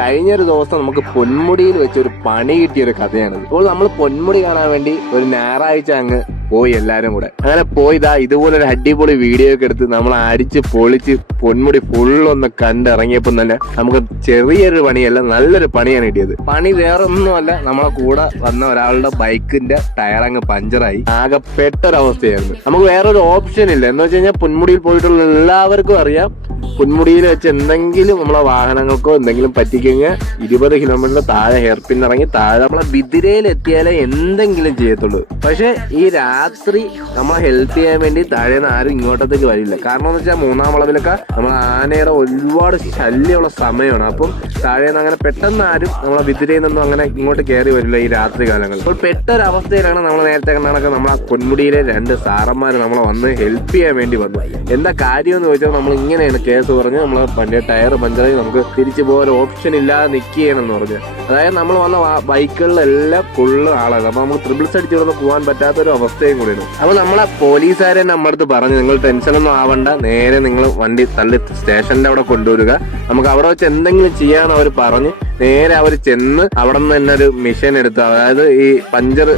കഴിഞ്ഞൊരു ദിവസം നമുക്ക് പൊന്മുടിയിൽ വെച്ച് ഒരു പണി കിട്ടിയൊരു കഥയാണിത്. ഇപ്പോൾ നമ്മൾ പൊന്മുടി കാണാൻ വേണ്ടി ഒരു ഞായറാഴ്ച അങ്ങ് പോയി എല്ലാരും കൂടെ. അങ്ങനെ പോയിതാ ഇതുപോലൊരു അടിപൊളി വീഡിയോ ഒക്കെ എടുത്ത് നമ്മൾ അടിച്ച് പൊളിച്ച് പൊന്മുടി ഫുള്ളൊന്ന് കണ്ടിറങ്ങിയപ്പോൾ തന്നെ നമുക്ക് ചെറിയൊരു പണിയല്ല, നല്ലൊരു പണിയാണ് കിട്ടിയത്. പണി വേറെ ഒന്നുമല്ല, നമ്മളെ കൂടെ വന്ന ഒരാളുടെ ബൈക്കിന്റെ ടയർ അങ്ങ് പഞ്ചറായി ആകെ പെട്ടൊരവസ്ഥയായിരുന്നു. നമുക്ക് വേറൊരു ഓപ്ഷൻ ഇല്ല. എന്ന് വെച്ച് കഴിഞ്ഞാൽ പൊന്മുടിയിൽ പോയിട്ടുള്ള എല്ലാവർക്കും അറിയാം, പൊന്മുടിയിൽ വെച്ച് എന്തെങ്കിലും നമ്മളെ വാഹനങ്ങൾക്കോ എന്തെങ്കിലും പറ്റിക്കഴിഞ്ഞാൽ 20 കിലോമീറ്റർ താഴെ ഹെയർപിൻ ഇറങ്ങി താഴെ നമ്മളെ ബിദിരയിൽ എത്തിയാലേ എന്തെങ്കിലും ചെയ്യത്തുള്ളൂ. പക്ഷെ ഈ രാത്രി നമ്മളെ ഹെൽപ്പ് ചെയ്യാൻ വേണ്ടി താഴേന്ന് ആരും ഇങ്ങോട്ടത്തേക്ക് വരില്ല. കാരണം എന്ന് വെച്ചാൽ 3-ാം വളവിലൊക്കെ നമ്മളെ ആനയുടെ ഒരുപാട് ശല്യമുള്ള സമയമാണ്. അപ്പം താഴേന്ന് അങ്ങനെ പെട്ടെന്ന് ആരും നമ്മളെ ബിദിരയിൽ നിന്നും അങ്ങനെ ഇങ്ങോട്ട് കയറി വരില്ല ഈ രാത്രി കാലങ്ങളിൽ. അപ്പോൾ പെട്ടൊരവസ്ഥയിലാണ് നമ്മൾ നേരത്തെ കണക്ക് നമ്മളെ പൊന്മുടിയിലെ 2 സാറന്മാർ നമ്മളെ വന്ന് ഹെൽപ്പ് ചെയ്യാൻ വേണ്ടി വന്നു. എന്താ കാര്യം എന്ന് ചോദിച്ചാൽ നമ്മൾ ഇങ്ങനെയാണ് കേസ് പറഞ്ഞ് നമ്മളെ വണ്ടിയുടെ ടയർ പഞ്ചറായി നമുക്ക് തിരിച്ചു പോകാൻ ഓപ്ഷൻ ഇല്ലാതെ നിൽക്കുകയാണെന്ന് പറഞ്ഞു. അതായത് നമ്മൾ വന്ന ബൈക്കുകളിലെല്ലാം ഫുള്ള് ആളാണ്. അപ്പൊ നമുക്ക് ട്രിപ്പിൾസ് അടിച്ച് ഇവിടെ പോകാൻ പറ്റാത്തൊരു അവസ്ഥയും കൂടിയാണ്. അപ്പൊ നമ്മളെ പോലീസുകാരെ നമ്മുടെ അടുത്ത് പറഞ്ഞു, നിങ്ങൾ ടെൻഷനൊന്നും ആവണ്ട, നേരെ നിങ്ങൾ വണ്ടി തള്ളി സ്റ്റേഷന്റെ അവിടെ കൊണ്ടുവരിക, നമുക്ക് അവിടെ വെച്ച് എന്തെങ്കിലും ചെയ്യാന്ന് അവർ പറഞ്ഞ് നേരെ അവർ ചെന്ന് അവിടെ നിന്ന് തന്നെ ഒരു മെഷീൻ എടുത്ത്, അതായത് ഈ പഞ്ചർ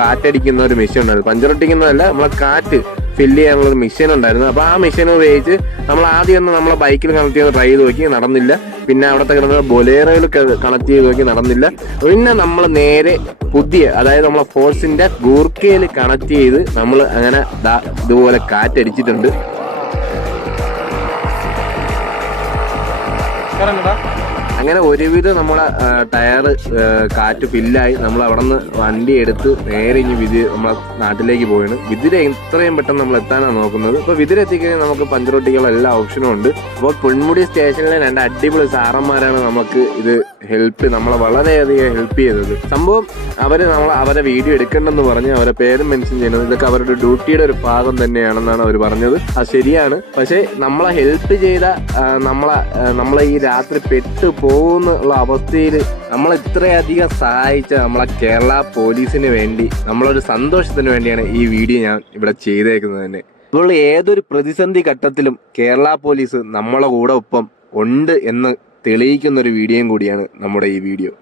കാറ്റടിക്കുന്ന ഒരു മെഷീൻ ഉണ്ടായിരുന്നു. പഞ്ചർ ഒട്ടിക്കുന്നതല്ല, നമ്മളെ കാറ്റ് ഫില്ല് ചെയ്യാനുള്ള ഒരു മെഷീൻ ഉണ്ടായിരുന്നു. അപ്പൊ ആ മെഷീൻ ഉപയോഗിച്ച് നമ്മൾ ആദ്യം ഒന്ന് നമ്മളെ ബൈക്കിൽ കണക്ട് ചെയ്ത് ട്രൈ ചെയ്ത് നോക്കി, നടന്നില്ല. പിന്നെ അവിടുത്തെ കിടന്ന ബൊലേറോയിൽ കണക്ട് ചെയ്ത് നോക്കി, നടന്നില്ല. പിന്നെ നമ്മൾ നേരെ പുതിയ, അതായത് നമ്മളെ ഫോഴ്സിന്റെ ഗൂർക്കയിൽ കണക്ട് ചെയ്ത് നമ്മൾ അങ്ങനെ ഇതുപോലെ കാറ്റടിച്ചിട്ടുണ്ട്. അങ്ങനെ ഒരുവിധം നമ്മളെ ടയർ കാറ്റ് ഫില്ലായി നമ്മൾ അവിടെ നിന്ന് വണ്ടി എടുത്ത് നേരെ ഇനി നമ്മളെ നാട്ടിലേക്ക് പോയാണ്. വിതിര ഇത്രയും പെട്ടെന്ന് നമ്മൾ എത്താനാണ് നോക്കുന്നത്. ഇപ്പോൾ വിതിര എത്തിക്കഴിഞ്ഞാൽ നമുക്ക് പഞ്ചറൊട്ടിക്കുള്ള എല്ലാ ഓപ്ഷനും ഉണ്ട്. അപ്പോൾ പൊന്മുടി സ്റ്റേഷനിലെ 2 അടിപൊളി സാറന്മാരാണ് നമുക്ക് ഇത് നമ്മളെ വളരെയധികം ഹെൽപ്പ് ചെയ്തത്. സംഭവം അവരെ വീഡിയോ എടുക്കണമെന്ന് പറഞ്ഞ് അവരെ പേരും മെൻഷൻ ചെയ്യുന്നത് ഇതൊക്കെ അവരുടെ ഡ്യൂട്ടിയുടെ ഒരു ഭാഗം തന്നെയാണെന്നാണ് അവർ പറഞ്ഞത്. അത് ശരിയാണ്. പക്ഷേ നമ്മളെ ഹെൽപ്പ് ചെയ്ത നമ്മളെ ഈ രാത്രി പെട്ടു പോകുന്നുള്ള അവസ്ഥയിൽ നമ്മൾ ഇത്രയധികം സഹായിച്ച നമ്മളെ കേരള പോലീസിന് വേണ്ടി, നമ്മളൊരു സന്തോഷത്തിന് വേണ്ടിയാണ് ഈ വീഡിയോ ഞാൻ ഇവിടെ ചെയ്തേക്കുന്നത് തന്നെ. ഇപ്പോൾ ഏതൊരു പ്രതിസന്ധി ഘട്ടത്തിലും കേരള പോലീസ് നമ്മളെ കൂടെ ഒപ്പം ഉണ്ട് എന്ന് തെളിയിക്കുന്ന ഒരു വീഡിയോയും കൂടിയാണ് നമ്മുടെ ഈ വീഡിയോ.